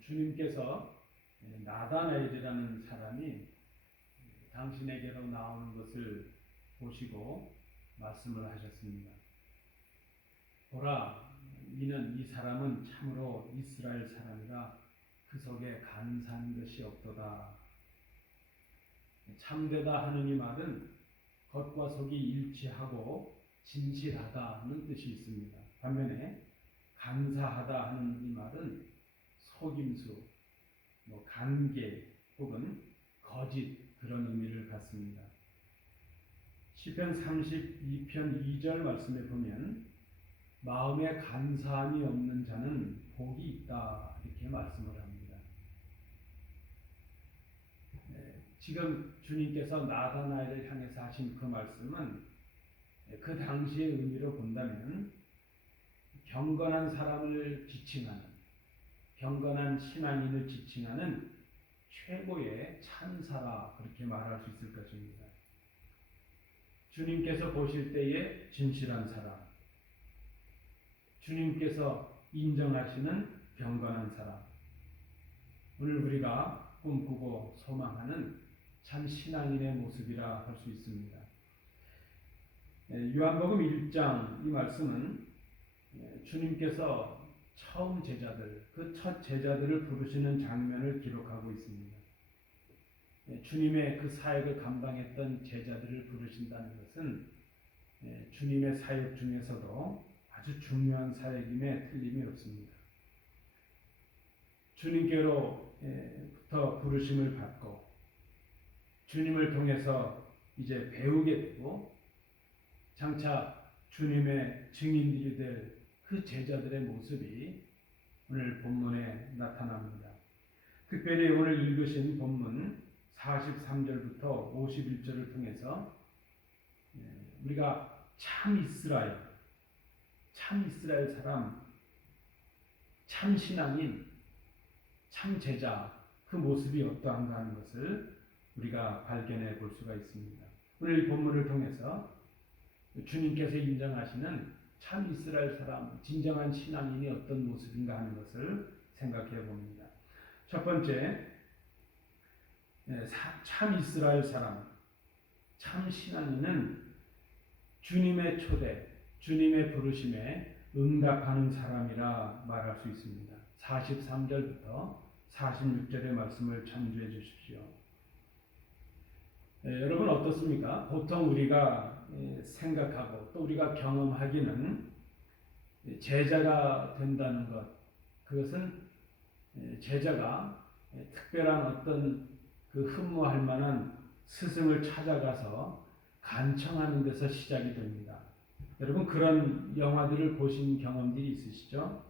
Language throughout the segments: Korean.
주님께서 나다나엘이라는 사람이 당신에게로 나오는 것을 보시고 말씀을 하셨습니다. 보라, 이 사람은 참으로 이스라엘 사람이라 그 속에 간사한 것이 없도다. 참되다 하는 이 말은 겉과 속이 일치하고 진실하다는 뜻이 있습니다. 반면에 간사하다 하는 이 말은 속임수, 관계 혹은 거짓 그런 의미를 갖습니다. 시편 32편 2절 말씀에 보면 마음에 간사함이 없는 자는 복이 있다 이렇게 말씀을 합니다. 지금 주님께서 나다나엘을 향해서 하신 그 말씀은 그 당시의 의미로 본다면 경건한 사람을 지칭하는, 경건한 신앙인을 지칭하는 최고의 찬사라 그렇게 말할 수 있을 것입니다. 주님께서 보실 때에 진실한 사람, 주님께서 인정하시는 경건한 사람, 오늘 우리가 꿈꾸고 소망하는 참 신앙인의 모습이라 할 수 있습니다. 요한복음 1장 이 말씀은 주님께서 처음 제자들, 그 첫 제자들을 부르시는 장면을 기록하고 있습니다. 주님의 그 사역을 감당했던 제자들을 부르신다는 것은 주님의 사역 중에서도 아주 중요한 사역임에 틀림이 없습니다. 주님께로부터 부르심을 받고 주님을 통해서 이제 배우게 되고 장차 주님의 증인들이 될 그 제자들의 모습이 오늘 본문에 나타납니다. 특별히 오늘 읽으신 본문 43절부터 51절을 통해서 우리가 참 이스라엘 사람, 참 신앙인, 참 제자 그 모습이 어떠한가 하는 것을 우리가 발견해 볼 수가 있습니다. 오늘 이 본문을 통해서 주님께서 인정하시는 참 이스라엘 사람, 진정한 신앙인이 어떤 모습인가 하는 것을 생각해 봅니다. 첫 번째, 참 이스라엘 사람, 참 신앙인은 주님의 초대, 주님의 부르심에 응답하는 사람이라 말할 수 있습니다. 43절부터 46절의 말씀을 참조해 주십시오. 여러분 어떻습니까? 보통 우리가 생각하고 또 우리가 경험하기는 제자가 된다는 것, 그것은 제자가 특별한 어떤 그 흠모할 만한 스승을 찾아가서 간청하는 데서 시작이 됩니다. 여러분 그런 영화들을 보신 경험들이 있으시죠?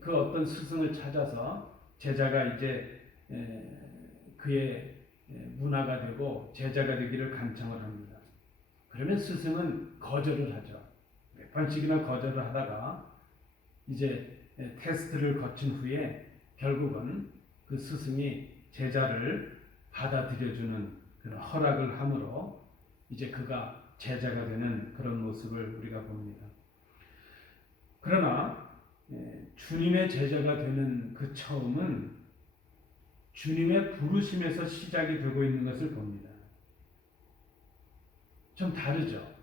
그 어떤 스승을 찾아서 제자가 이제 그의 문화가 되고 제자가 되기를 간청을 합니다. 그러면 스승은 거절을 하죠. 몇 번씩이나 거절을 하다가 이제 테스트를 거친 후에 결국은 그 스승이 제자를 받아들여주는 그런 허락을 함으로 이제 그가 제자가 되는 그런 모습을 우리가 봅니다. 그러나 주님의 제자가 되는 그 처음은 주님의 부르심에서 시작이 되고 있는 것을 봅니다. 좀 다르죠.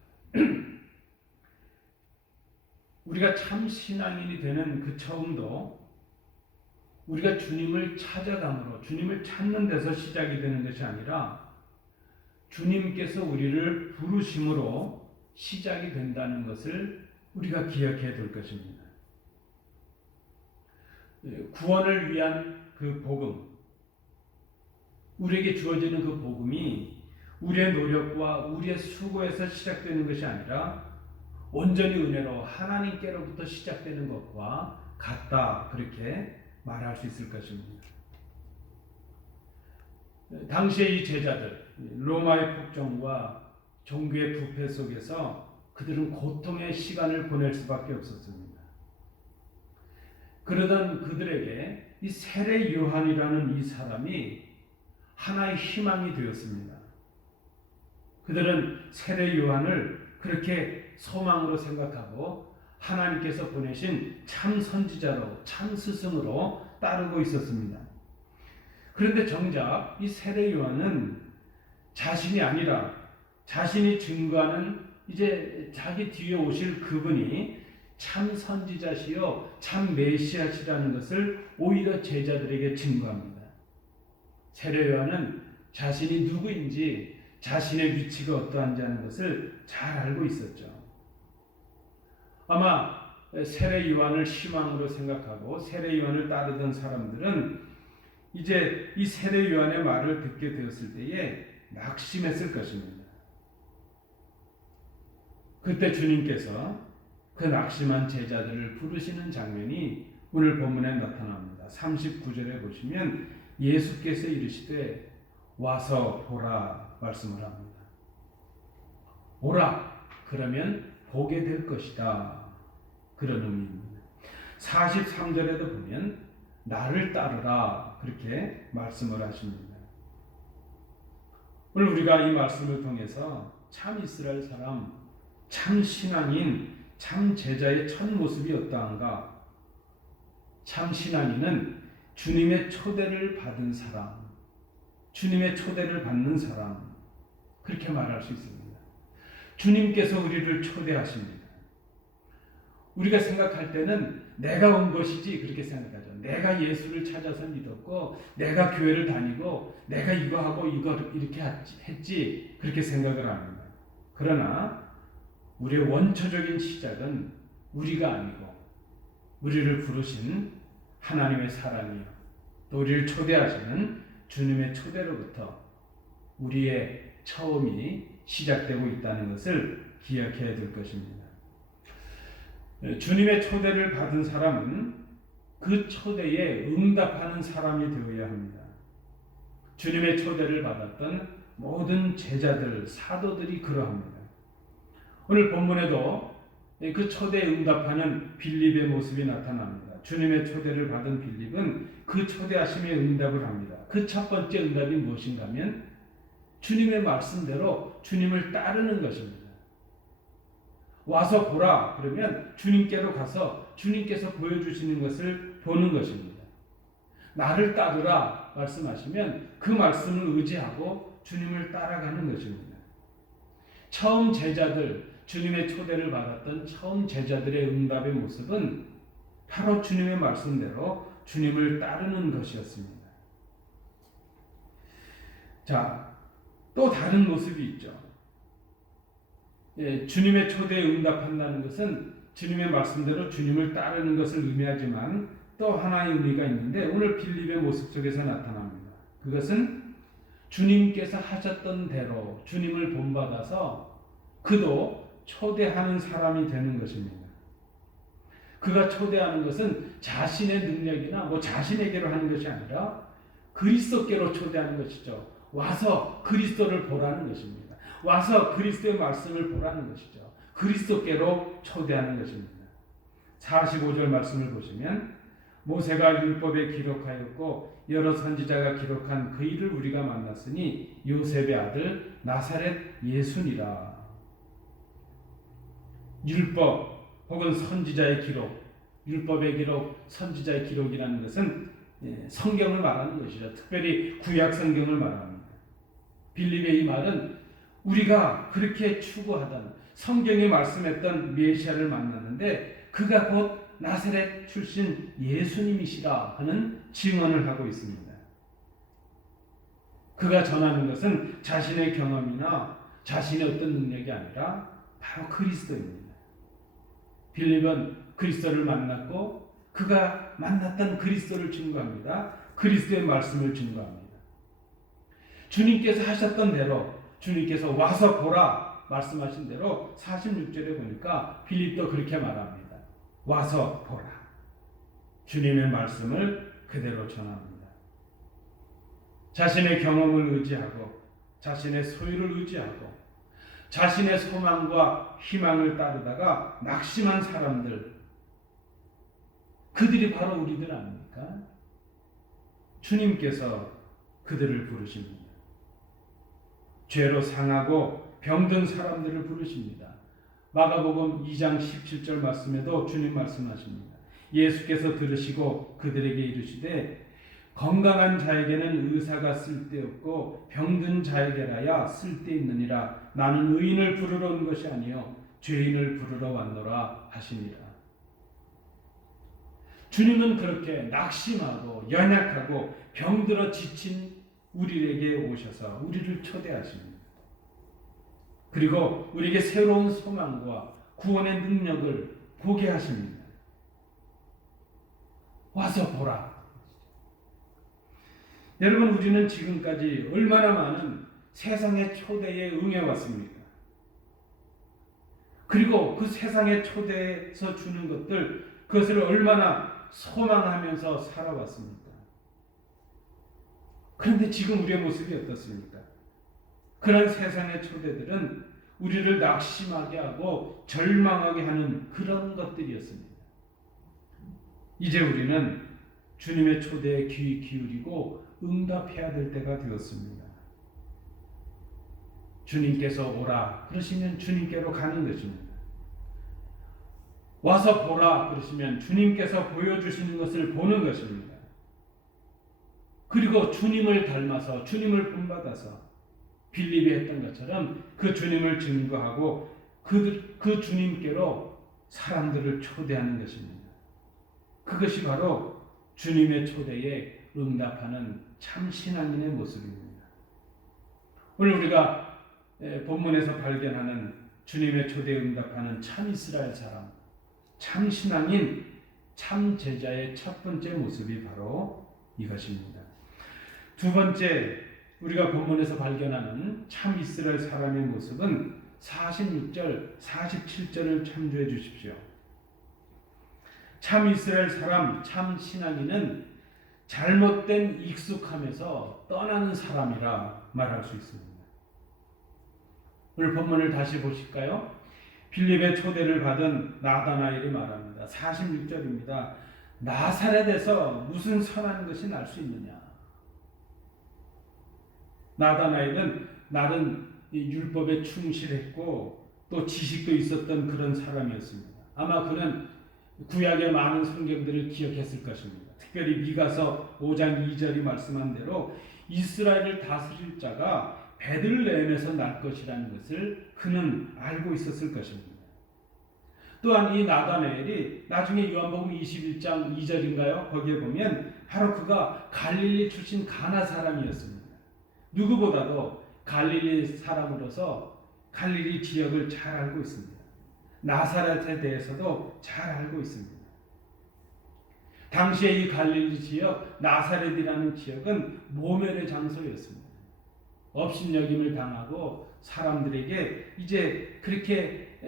우리가 참 신앙인이 되는 그 처음도 우리가 주님을 찾아감으로, 주님을 찾는 데서 시작이 되는 것이 아니라 주님께서 우리를 부르심으로 시작이 된다는 것을 우리가 기억해야 될 것입니다. 구원을 위한 그 복음, 우리에게 주어지는 그 복음이 우리의 노력과 우리의 수고에서 시작되는 것이 아니라 온전히 은혜로 하나님께로부터 시작되는 것과 같다, 그렇게 말할 수 있을 것입니다. 당시의 이 제자들, 로마의 폭정과 종교의 부패 속에서 그들은 고통의 시간을 보낼 수밖에 없었습니다. 그러던 그들에게 이 세례 요한이라는 이 사람이 하나의 희망이 되었습니다. 그들은 세례 요한을 그렇게 소망으로 생각하고 하나님께서 보내신 참 선지자로, 참 스승으로 따르고 있었습니다. 그런데 정작 이 세례 요한은 자신이 아니라 자신이 증거하는 이제 자기 뒤에 오실 그분이 참 선지자시요 참 메시아시라는 것을 오히려 제자들에게 증거합니다. 세례 요한은 자신이 누구인지, 자신의 위치가 어떠한지 하는 것을 잘 알고 있었죠. 아마 세례 요한을 희망으로 생각하고 세례 요한을 따르던 사람들은 이제 이 세례 요한의 말을 듣게 되었을 때에 낙심했을 것입니다. 그때 주님께서 그 낙심한 제자들을 부르시는 장면이 오늘 본문에 나타납니다. 39절에 보시면 예수께서 이르시되 와서 보라 말씀을 합니다. 오라 그러면 보게 될 것이다. 그런 의미입니다. 43절에도 보면 나를 따르라 그렇게 말씀을 하십니다. 오늘 우리가 이 말씀을 통해서 참 이스라엘 사람, 참 신앙인, 참 제자의 첫 모습이 어떠한가? 참 신앙인은 주님의 초대를 받은 사람, 주님의 초대를 받는 사람, 그렇게 말할 수 있습니다. 주님께서 우리를 초대하십니다. 우리가 생각할 때는 내가 온 것이지 그렇게 생각하죠. 내가 예수를 찾아서 믿었고 내가 교회를 다니고 내가 이거 하고 이거 이렇게 했지 그렇게 생각을 합니다. 그러나 우리의 원초적인 시작은 우리가 아니고 우리를 부르신 하나님의 사랑이요 또 우리를 초대하시는 주님의 초대로부터 우리의 처음이 시작되고 있다는 것을 기억해야 될 것입니다. 주님의 초대를 받은 사람은 그 초대에 응답하는 사람이 되어야 합니다. 주님의 초대를 받았던 모든 제자들, 사도들이 그러합니다. 오늘 본문에도 그 초대에 응답하는 빌립의 모습이 나타납니다. 주님의 초대를 받은 빌립은 그 초대하심에 응답을 합니다. 그 첫 번째 응답이 무엇인가 하면 주님의 말씀대로 주님을 따르는 것입니다. 와서 보라 그러면 주님께로 가서 주님께서 보여주시는 것을 보는 것입니다. 나를 따르라 말씀하시면 그 말씀을 의지하고 주님을 따라가는 것입니다. 처음 제자들, 주님의 초대를 받았던 처음 제자들의 응답의 모습은 바로 주님의 말씀대로 주님을 따르는 것이었습니다. 자, 또 다른 모습이 있죠. 주님의 초대에 응답한다는 것은 주님의 말씀대로 주님을 따르는 것을 의미하지만 또 하나의 의미가 있는데 오늘 빌립의 모습 속에서 나타납니다. 그것은 주님께서 하셨던 대로 주님을 본받아서 그도 초대하는 사람이 되는 것입니다. 그가 초대하는 것은 자신의 능력이나 자신에게로 하는 것이 아니라 그리스도께로 초대하는 것이죠. 와서 그리스도를 보라는 것입니다. 와서 그리스도의 말씀을 보라는 것이죠. 그리스도께로 초대하는 것입니다. 45절 말씀을 보시면 모세가 율법에 기록하였고 여러 선지자가 기록한 그 일을 우리가 만났으니 요셉의 아들 나사렛 예수니라. 율법 혹은 선지자의 기록, 율법의 기록, 선지자의 기록이라는 것은 성경을 말하는 것이죠. 특별히 구약 성경을 말합니다. 빌립의 이 말은 우리가 그렇게 추구하던 성경에 말씀했던 메시아를 만났는데 그가 곧 나사렛 출신 예수님이시라 하는 증언을 하고 있습니다. 그가 전하는 것은 자신의 경험이나 자신의 어떤 능력이 아니라 바로 그리스도입니다. 빌립은 그리스도를 만났고 그가 만났던 그리스도를 증거합니다. 그리스도의 말씀을 증거합니다. 주님께서 하셨던 대로 주님께서 와서 보라 말씀하신 대로 46절에 보니까 빌립도 그렇게 말합니다. 와서 보라. 주님의 말씀을 그대로 전합니다. 자신의 경험을 의지하고 자신의 소유를 의지하고 자신의 소망과 희망을 따르다가 낙심한 사람들, 그들이 바로 우리들 아닙니까? 주님께서 그들을 부르십니다. 죄로 상하고 병든 사람들을 부르십니다. 마가복음 2장 17절 말씀에도 주님 말씀하십니다. 예수께서 들으시고 그들에게 이르시되 건강한 자에게는 의사가 쓸데없고 병든 자에게라야 쓸데있느니라. 나는 의인을 부르러 온 것이 아니요 죄인을 부르러 왔노라 하시니라. 주님은 그렇게 낙심하고 연약하고 병들어 지친 우리에게 오셔서 우리를 초대하십니다. 그리고 우리에게 새로운 소망과 구원의 능력을 보게 하십니다. 와서 보라. 여러분, 우리는 지금까지 얼마나 많은 세상의 초대에 응해왔습니까? 그리고 그 세상의 초대에서 주는 것들, 그것을 얼마나 소망하면서 살아왔습니까? 그런데 지금 우리의 모습이 어떻습니까? 그런 세상의 초대들은 우리를 낙심하게 하고 절망하게 하는 그런 것들이었습니다. 이제 우리는 주님의 초대에 귀 기울이고 응답해야 될 때가 되었습니다. 주님께서 오라 그러시면 주님께로 가는 것입니다. 와서 보라 그러시면 주님께서 보여주시는 것을 보는 것입니다. 그리고 주님을 닮아서 주님을 본받아서 빌립이 했던 것처럼 그 주님을 증거하고 그 주님께로 사람들을 초대하는 것입니다. 그것이 바로 주님의 초대에 응답하는 참 신앙인의 모습입니다. 오늘 우리가 본문에서 발견하는 주님의 초대에 응답하는 참 이스라엘 사람, 참 신앙인, 참 제자의 첫 번째 모습이 바로 이것입니다. 두 번째 우리가 본문에서 발견하는 참 이스라엘 사람의 모습은 46절, 47절을 참조해 주십시오. 참 이스라엘 사람, 참 신앙인은 잘못된 익숙함에서 떠나는 사람이라 말할 수 있습니다. 오늘 본문을 다시 보실까요? 빌립의 초대를 받은 나다나엘이 말합니다. 46절입니다. 나사렛에서 무슨 선한 것이 날 수 있느냐? 나다나엘은 나름 율법에 충실했고 또 지식도 있었던 그런 사람이었습니다. 아마 그는 구약의 많은 성경들을 기억했을 것입니다. 특별히 미가서 5장 2절이 말씀한 대로 이스라엘을 다스릴 자가 베들레헴에서 날 것이라는 것을 그는 알고 있었을 것입니다. 또한 이 나다나엘이 나중에 요한복음 21장 2절인가요? 거기에 보면 바로 그가 갈릴리 출신 가나 사람이었습니다. 누구보다도 갈릴리 사람으로서 갈릴리 지역을 잘 알고 있습니다. 나사렛에 대해서도 잘 알고 있습니다. 당시에 이 갈릴리 지역 나사렛이라는 지역은 모멸의 장소였습니다. 업신여김을 당하고 사람들에게 이제 그렇게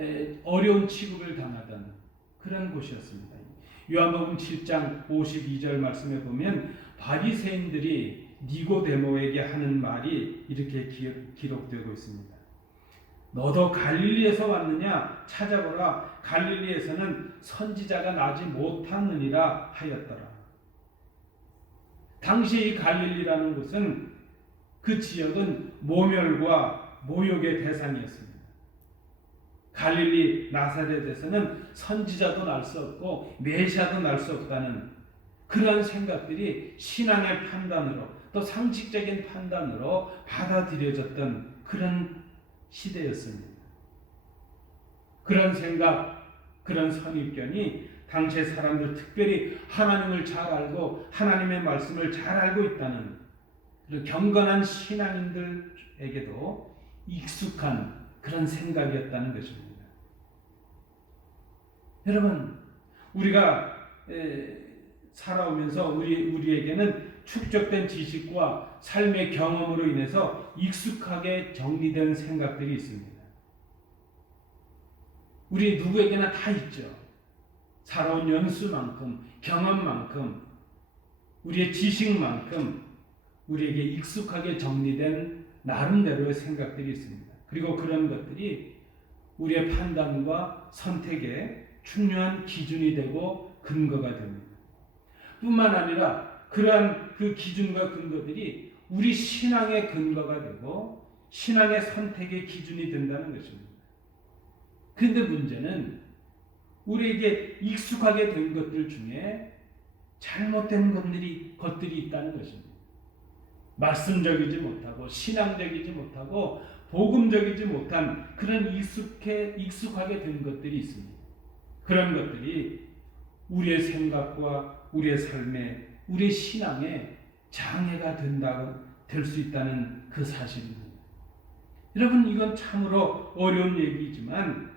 어려운 취급을 당하던 그런 곳이었습니다. 요한복음 7장 52절 말씀에 보면 바리새인들이 니고데모에게 하는 말이 이렇게 기록되고 있습니다. 너도 갈릴리에서 왔느냐? 찾아보라. 갈릴리에서는 선지자가 나지 못하느니라 하였더라. 당시 이 갈릴리라는 곳은 그 지역은 모멸과 모욕의 대상이었습니다. 갈릴리 나사렛에서는 선지자도 날 수 없고 메시아도 날 수 없다는 그런 생각들이 신앙의 판단으로 또 상식적인 판단으로 받아들여졌던 그런 시대였습니다. 그런 생각, 그런 선입견이 당시의 사람들, 특별히 하나님을 잘 알고 하나님의 말씀을 잘 알고 있다는 그런 경건한 신앙인들에게도 익숙한 그런 생각이었다는 것입니다. 여러분, 우리가 살아오면서 우리에게는 축적된 지식과 삶의 경험으로 인해서 익숙하게 정리된 생각들이 있습니다. 우리 누구에게나 다 있죠. 살아온 연수만큼, 경험만큼, 우리의 지식만큼 우리에게 익숙하게 정리된 나름대로의 생각들이 있습니다. 그리고 그런 것들이 우리의 판단과 선택에 중요한 기준이 되고 근거가 됩니다. 뿐만 아니라 그러한 그 기준과 근거들이 우리 신앙의 근거가 되고 신앙의 선택의 기준이 된다는 것입니다. 그런데 문제는 우리에게 익숙하게 된 것들 중에 잘못된 것들이 있다는 것입니다. 말씀적이지 못하고 신앙적이지 못하고 복음적이지 못한 그런 익숙하게 된 것들이 있습니다. 그런 것들이 우리의 생각과 우리의 삶에, 우리의 신앙에 장애가 될 수 있다는 그 사실입니다. 여러분, 이건 참으로 어려운 얘기이지만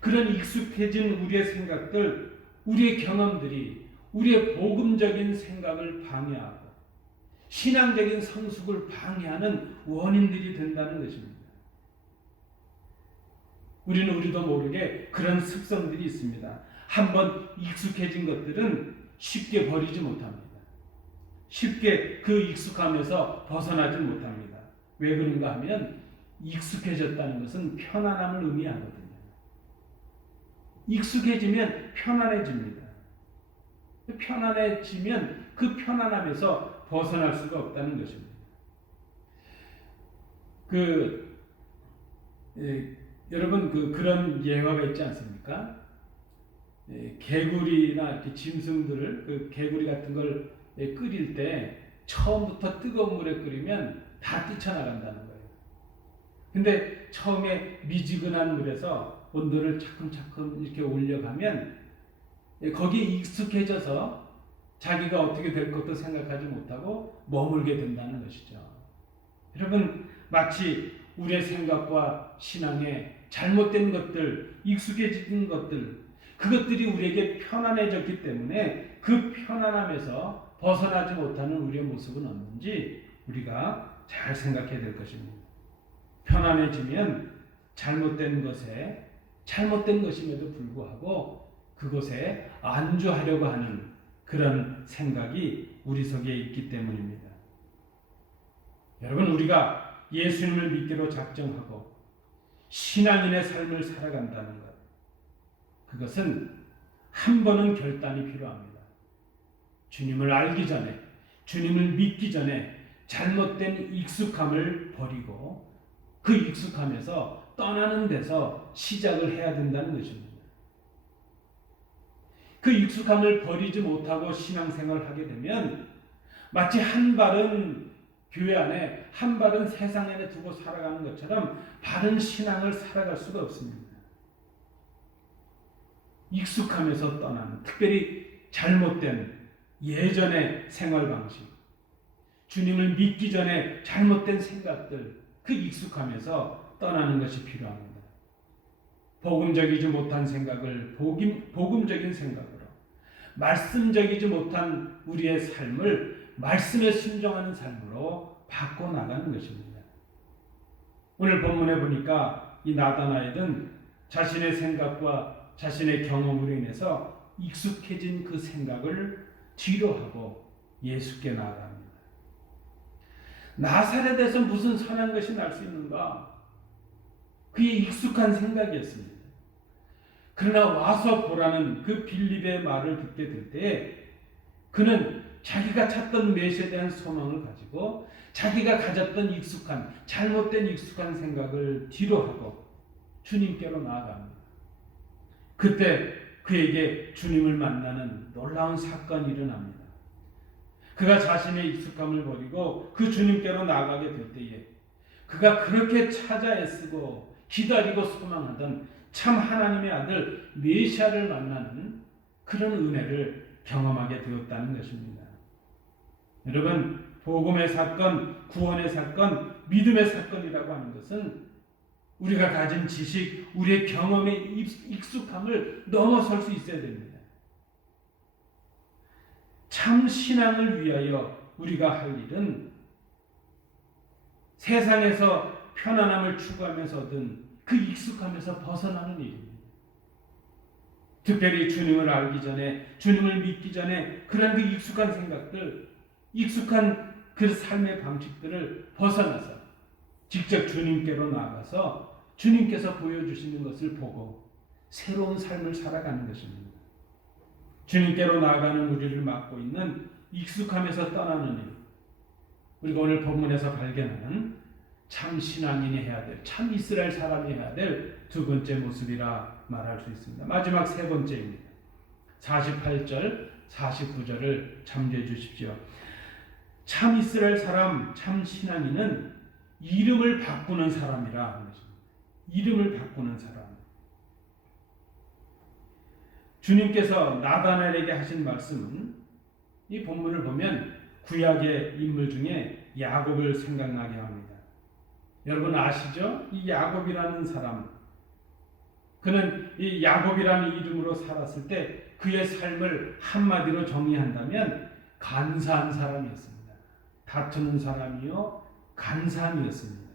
그런 익숙해진 우리의 생각들, 우리의 경험들이 우리의 복음적인 생각을 방해하고 신앙적인 성숙을 방해하는 원인들이 된다는 것입니다. 우리도 모르게 그런 습성들이 있습니다. 한번 익숙해진 것들은 쉽게 버리지 못합니다. 쉽게 그 익숙함에서 벗어나지 못합니다. 왜 그런가 하면 익숙해졌다는 것은 편안함을 의미하거든요. 익숙해지면 편안해집니다. 편안해지면 그 편안함에서 벗어날 수가 없다는 것입니다. 여러분 그런 예화가 있지 않습니까? 개구리나 이렇게 짐승들을 개구리 같은 걸 끓일 때 처음부터 뜨거운 물에 끓이면 다 뛰쳐나간다는 거예요. 근데 처음에 미지근한 물에서 온도를 차츰차츰 이렇게 올려가면 거기에 익숙해져서 자기가 어떻게 될 것도 생각하지 못하고 머물게 된다는 것이죠. 여러분, 마치 우리의 생각과 신앙에 잘못된 것들, 익숙해진 것들, 그것들이 우리에게 편안해졌기 때문에 그 편안함에서 벗어나지 못하는 우리의 모습은 없는지 우리가 잘 생각해야 될 것입니다. 편안해지면 잘못된 것임에도 불구하고 그것에 안주하려고 하는 그런 생각이 우리 속에 있기 때문입니다. 여러분, 우리가 예수님을 믿기로 작정하고 신앙인의 삶을 살아간다는 것, 그것은 한 번은 결단이 필요합니다. 주님을 알기 전에, 주님을 믿기 전에 잘못된 익숙함을 버리고 그 익숙함에서 떠나는 데서 시작을 해야 된다는 것입니다. 그 익숙함을 버리지 못하고 신앙생활을 하게 되면 마치 한 발은 교회 안에 한 발은 세상 안에 두고 살아가는 것처럼 바른 신앙을 살아갈 수가 없습니다. 익숙함에서 떠나는, 특별히 잘못된 예전의 생활 방식, 주님을 믿기 전에 잘못된 생각들, 그 익숙함에서 떠나는 것이 필요합니다. 복음적이지 못한 생각을 복음적인 생각으로, 말씀적이지 못한 우리의 삶을 말씀에 순종하는 삶으로 바꿔나가는 것입니다. 오늘 본문에 보니까 이 나다나엘은 자신의 생각과 자신의 경험으로 인해서 익숙해진 그 생각을 뒤로하고 예수께 나아갑니다. 나사렛에서 무슨 선한 것이 날 수 있는가? 그의 익숙한 생각이었습니다. 그러나 와서 보라는 그 빌립의 말을 듣게 될 때 그는 자기가 찾던 메시아에 대한 소망을 가지고 자기가 가졌던 잘못된 익숙한 생각을 뒤로하고 주님께로 나아갑니다. 그때 그에게 주님을 만나는 놀라운 사건이 일어납니다. 그가 자신의 익숙함을 버리고 그 주님께로 나아가게 될 때에 그가 그렇게 찾아 애쓰고 기다리고 소망하던 참 하나님의 아들 메시아를 만나는 그런 은혜를 경험하게 되었다는 것입니다. 여러분, 복음의 사건, 구원의 사건, 믿음의 사건이라고 하는 것은 우리가 가진 지식, 우리의 경험의 익숙함을 넘어설 수 있어야 됩니다. 참 신앙을 위하여 우리가 할 일은 세상에서 편안함을 추구하면서 얻은 그 익숙함에서 벗어나는 일입니다. 특별히 주님을 알기 전에, 주님을 믿기 전에 그런 그 익숙한 생각들, 익숙한 그 삶의 방식들을 벗어나서 직접 주님께로 나아가서 주님께서 보여주시는 것을 보고 새로운 삶을 살아가는 것입니다. 주님께로 나아가는 우리를 막고 있는 익숙함에서 떠나는 일, 우리가 오늘 본문에서 발견하는 참 신앙인이 해야 될, 참 이스라엘 사람이 해야 될 두 번째 모습이라 말할 수 있습니다. 마지막 세 번째입니다. 48절, 49절을 참조해 주십시오. 참 이스라엘 사람, 참 신앙인은 이름을 바꾸는 사람이라 하는 것입니다. 이름을 바꾸는 사람. 주님께서 나다나엘에게 하신 말씀은 이 본문을 보면 구약의 인물 중에 야곱을 생각나게 합니다. 여러분 아시죠? 이 야곱이라는 사람, 그는 이 야곱이라는 이름으로 살았을 때 그의 삶을 한마디로 정의한다면 간사한 사람이었습니다. 다투는 사람이요, 간사함이었습니다.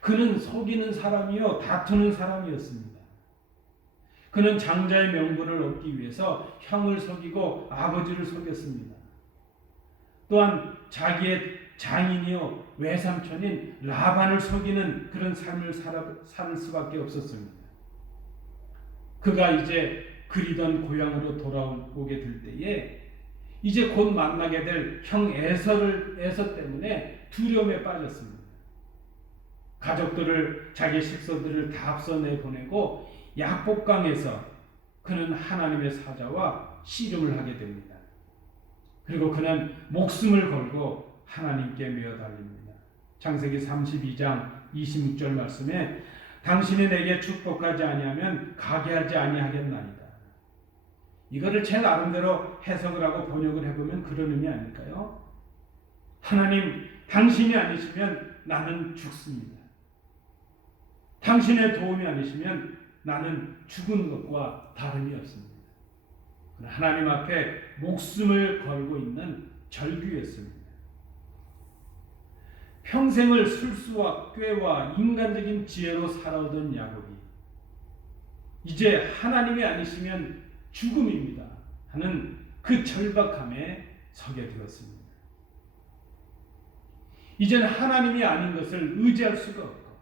그는 속이는 사람이요, 다투는 사람이었습니다. 그는 장자의 명분을 얻기 위해서 형을 속이고 아버지를 속였습니다. 또한 자기의 장인이요 외삼촌인 라반을 속이는 그런 삶을 살 수밖에 없었습니다. 그가 이제 그리던 고향으로 돌아오게 될 때에 이제 곧 만나게 될 형 에서 때문에 두려움에 빠졌습니다. 가족들을, 자기 식소들을 다 앞서 내보내고 약복강에서 그는 하나님의 사자와 씨름을 하게 됩니다. 그리고 그는 목숨을 걸고 하나님께 메어 달립니다. 창세기 32장 26절 말씀에 당신이 내게 축복하지 아니하면 가게 하지 아니하겠나이다. 이거를 제 나름대로 해석을 하고 번역을 해보면 그런 의미 아닐까요? 하나님, 당신이 아니시면 나는 죽습니다. 당신의 도움이 아니시면 나는 죽은 것과 다름이 없습니다. 하나님 앞에 목숨을 걸고 있는 절규였습니다. 평생을 술수와 꾀와 인간적인 지혜로 살아오던 야곱이 이제 하나님이 아니시면 죽음입니다 하는 그 절박함에 서게 되었습니다. 이제는 하나님이 아닌 것을 의지할 수가 없고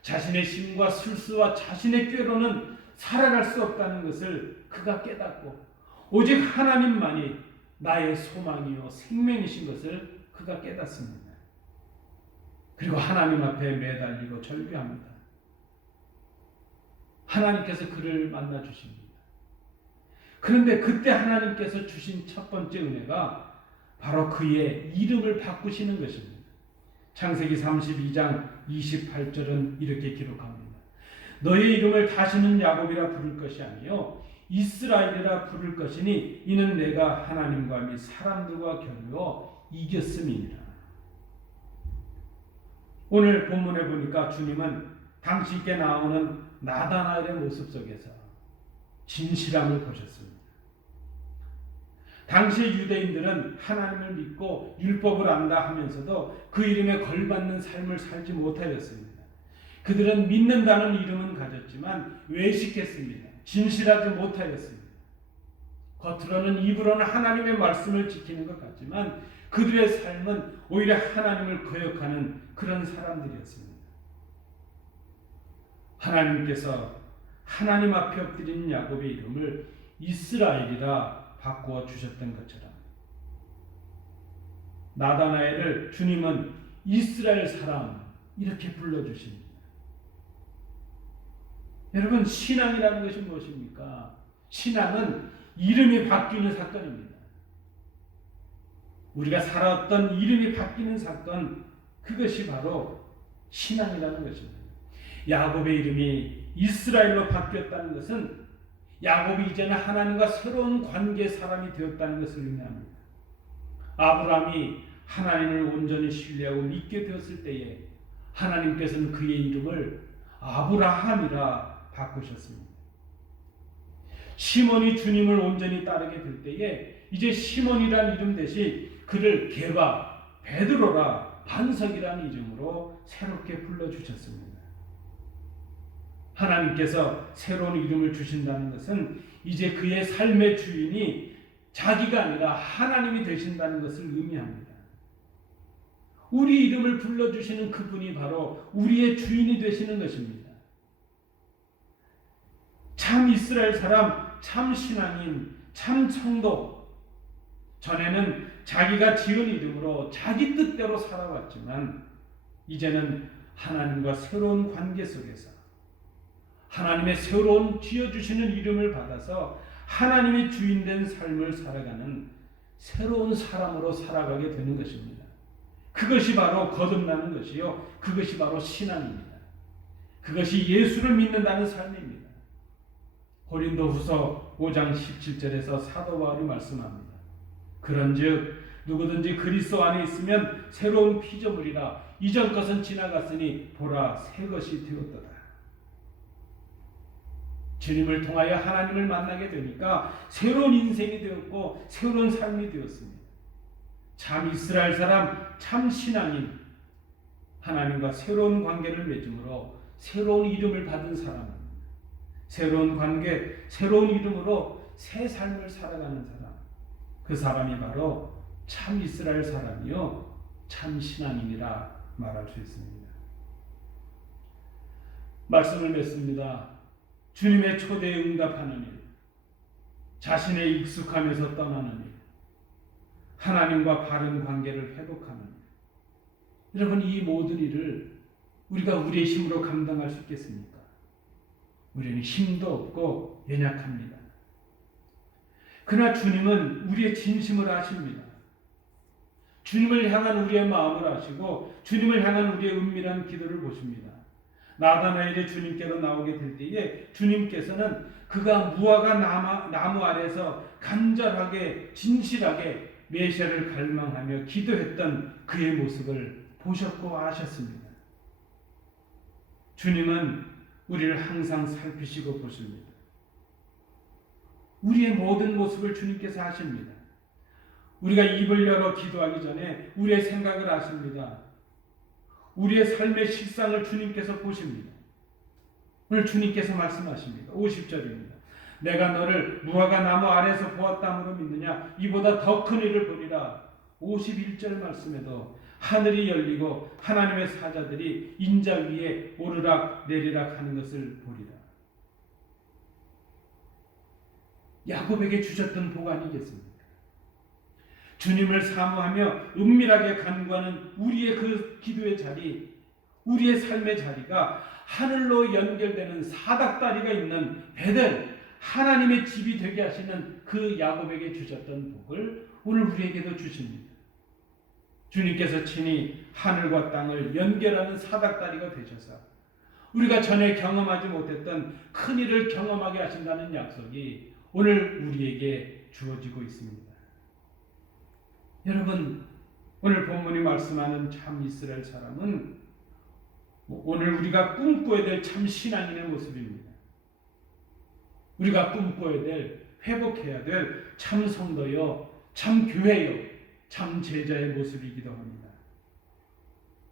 자신의 힘과 술수와 자신의 꾀로는 살아갈 수 없다는 것을 그가 깨닫고 오직 하나님만이 나의 소망이요 생명이신 것을 그가 깨닫습니다. 그리고 하나님 앞에 매달리고 절규합니다. 하나님께서 그를 만나 주십니다. 그런데 그때 하나님께서 주신 첫 번째 은혜가 바로 그의 이름을 바꾸시는 것입니다. 창세기 32장 28절은 이렇게 기록합니다. 너의 이름을 다시는 야곱이라 부를 것이 아니요 이스라엘이라 부를 것이니 이는 내가 하나님과 및 사람들과 겨루어 이겼음이니라. 오늘 본문에 보니까 주님은 당신께 나오는 나다나엘의 모습 속에서 진실함을 보셨습니다. 당시 유대인들은 하나님을 믿고 율법을 안다 하면서도 그 이름에 걸받는 삶을 살지 못하였습니다. 그들은 믿는다는 이름은 가졌지만 외식했습니다. 진실하지 못하였습니다. 겉으로는 입으로는 하나님의 말씀을 지키는 것 같지만 그들의 삶은 오히려 하나님을 거역하는 그런 사람들이었습니다. 하나님께서 하나님 앞에 엎드린 야곱의 이름을 이스라엘이라 바꾸어 주셨던 것처럼 나다나엘을 주님은 이스라엘 사람 이렇게 불러주십니다. 여러분, 신앙이라는 것이 무엇입니까? 신앙은 이름이 바뀌는 사건입니다. 우리가 살아왔던 이름이 바뀌는 사건, 그것이 바로 신앙이라는 것입니다. 야곱의 이름이 이스라엘로 바뀌었다는 것은 야곱이 이제는 하나님과 새로운 관계의 사람이 되었다는 것을 의미합니다. 아브라함이 하나님을 온전히 신뢰하고 믿게 되었을 때에 하나님께서는 그의 이름을 아브라함이라 바꾸셨습니다. 시몬이 주님을 온전히 따르게 될 때에 이제 시몬이라는 이름 대신 그를 게바, 베드로라, 반석이라는 이름으로 새롭게 불러주셨습니다. 하나님께서 새로운 이름을 주신다는 것은 이제 그의 삶의 주인이 자기가 아니라 하나님이 되신다는 것을 의미합니다. 우리 이름을 불러주시는 그분이 바로 우리의 주인이 되시는 것입니다. 참 이스라엘 사람, 참 신앙인, 참 성도. 전에는 자기가 지은 이름으로 자기 뜻대로 살아왔지만 이제는 하나님과 새로운 관계 속에서 하나님의 새로운 지어주시는 이름을 받아서 하나님의 주인된 삶을 살아가는 새로운 사람으로 살아가게 되는 것입니다. 그것이 바로 거듭나는 것이요, 그것이 바로 신앙입니다. 그것이 예수를 믿는다는 삶입니다. 고린도후서 5장 17절에서 사도 바울이 말씀합니다. 그런즉 누구든지 그리스도 안에 있으면 새로운 피조물이라, 이전 것은 지나갔으니 보라 새 것이 되었도다. 주님을 통하여 하나님을 만나게 되니까 새로운 인생이 되었고 새로운 삶이 되었습니다. 참 이스라엘 사람, 참 신앙인, 하나님과 새로운 관계를 맺음으로 새로운 이름을 받은 사람입니다. 새로운 관계, 새로운 이름으로 새 삶을 살아가는 사람, 그 사람이 바로 참 이스라엘 사람이요 참 신앙인이라 말할 수 있습니다. 말씀을 맺습니다. 주님의 초대에 응답하는 일, 자신의 익숙함에서 떠나는 일, 하나님과 바른 관계를 회복하는 일. 여러분, 이 모든 일을 우리가 우리의 힘으로 감당할 수 있겠습니까? 우리는 힘도 없고 연약합니다. 그러나 주님은 우리의 진심을 아십니다. 주님을 향한 우리의 마음을 아시고 주님을 향한 우리의 은밀한 기도를 보십니다. 나다나엘이 주님께로 나오게 될 때에 주님께서는 그가 무화과 나무 아래서 간절하게 진실하게 메시아를 갈망하며 기도했던 그의 모습을 보셨고 아셨습니다. 주님은 우리를 항상 살피시고 보십니다. 우리의 모든 모습을 주님께서 아십니다. 우리가 입을 열어 기도하기 전에 우리의 생각을 아십니다. 우리의 삶의 실상을 주님께서 보십니다. 오늘 주님께서 말씀하십니다. 50절입니다. 내가 너를 무화과 나무 아래서 보았다므로 믿느냐? 이보다 더 큰 일을 보리라. 51절 말씀에도 하늘이 열리고 하나님의 사자들이 인자 위에 오르락 내리락 하는 것을 보리라. 야곱에게 주셨던 복 아니겠습니까? 주님을 사모하며 은밀하게 간구하는 우리의 그 기도의 자리, 우리의 삶의 자리가 하늘로 연결되는 사닥다리가 있는 베델, 하나님의 집이 되게 하시는 그 야곱에게 주셨던 복을 오늘 우리에게도 주십니다. 주님께서 친히 하늘과 땅을 연결하는 사닥다리가 되셔서 우리가 전에 경험하지 못했던 큰 일을 경험하게 하신다는 약속이 오늘 우리에게 주어지고 있습니다. 여러분, 오늘 본문이 말씀하는 참 이스라엘 사람은 오늘 우리가 꿈꿔야 될 참 신앙인의 모습입니다. 우리가 꿈꿔야 될, 회복해야 될 참 성도요, 참 교회요, 참 제자의 모습이기도 합니다.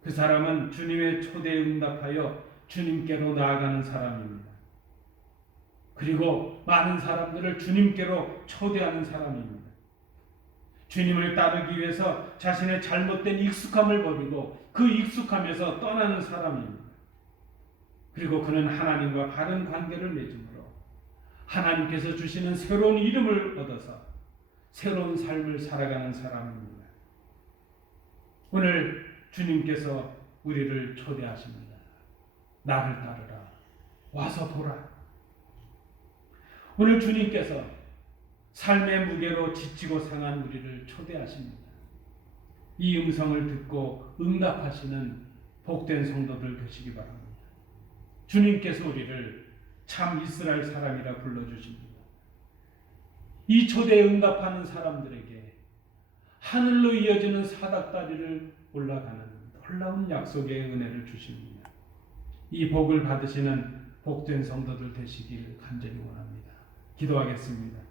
그 사람은 주님의 초대에 응답하여 주님께로 나아가는 사람입니다. 그리고 많은 사람들을 주님께로 초대하는 사람입니다. 주님을 따르기 위해서 자신의 잘못된 익숙함을 버리고 그 익숙함에서 떠나는 사람입니다. 그리고 그는 하나님과 바른 관계를 맺음으로 하나님께서 주시는 새로운 이름을 얻어서 새로운 삶을 살아가는 사람입니다. 오늘 주님께서 우리를 초대하십니다. 나를 따르라. 와서 보라. 오늘 주님께서 삶의 무게로 지치고 상한 우리를 초대하십니다. 이 음성을 듣고 응답하시는 복된 성도들 되시기 바랍니다. 주님께서 우리를 참 이스라엘 사람이라 불러주십니다. 이 초대에 응답하는 사람들에게 하늘로 이어지는 사닥다리를 올라가는 놀라운 약속의 은혜를 주십니다. 이 복을 받으시는 복된 성도들 되시길 간절히 원합니다. 기도하겠습니다.